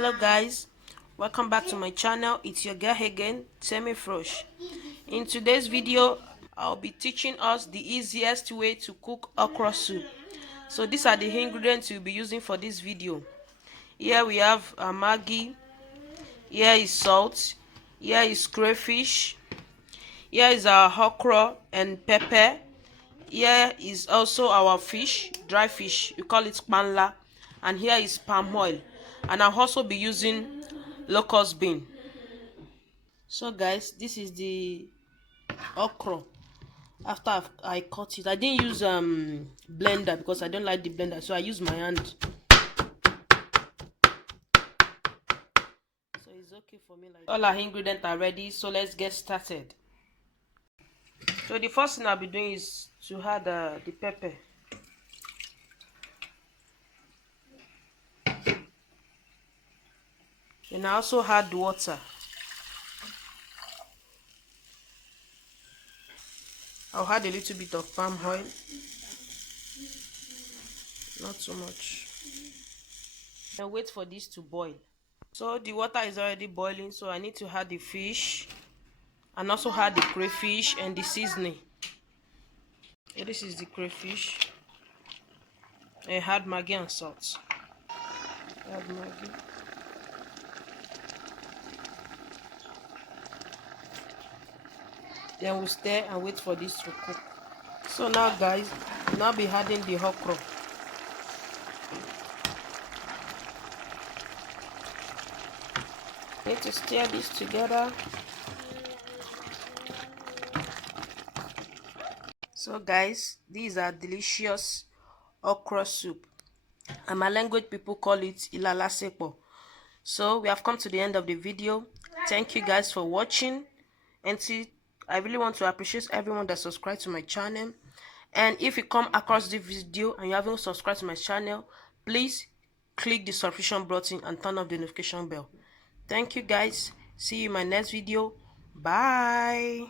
Hello guys, welcome back to my channel. It's your girl again, Semi Frosh. In today's video, I'll be teaching us the easiest way to cook okra soup. So these are the ingredients you'll be using for this video. Here we have Maggi, here is salt, here is crayfish, here is our okra and pepper, here is also our fish, dry fish, we call it panla, and here is palm oil, and I'll also be using locust bean. So guys, this is the okra. After I cut it, I didn't use blender because I don't like the blender, so I use my hand. So it's okay for me like all our ingredients are ready, so let's get started. So the first thing I'll be doing is to add the pepper. And I also add water. I'll add a little bit of palm oil, not so much, and wait for this to boil. So the water is already boiling, so I need to add the fish and also add the crayfish and the seasoning. Okay, this is the crayfish. I add Maggi and salt. Add Maggi. Then we'll stir and wait for this to cook. So now guys, I'll now be adding the okra. Need to stir this together. So guys, these are delicious okra soup, and my language people call it ilala sepo. So we have come to the end of the video. Thank you guys for watching, and I really want to appreciate everyone that subscribed to my channel. And if you come across this video and you haven't subscribed to my channel, please click the subscription button and turn off the notification bell. Thank you guys. See you in my next video. Bye.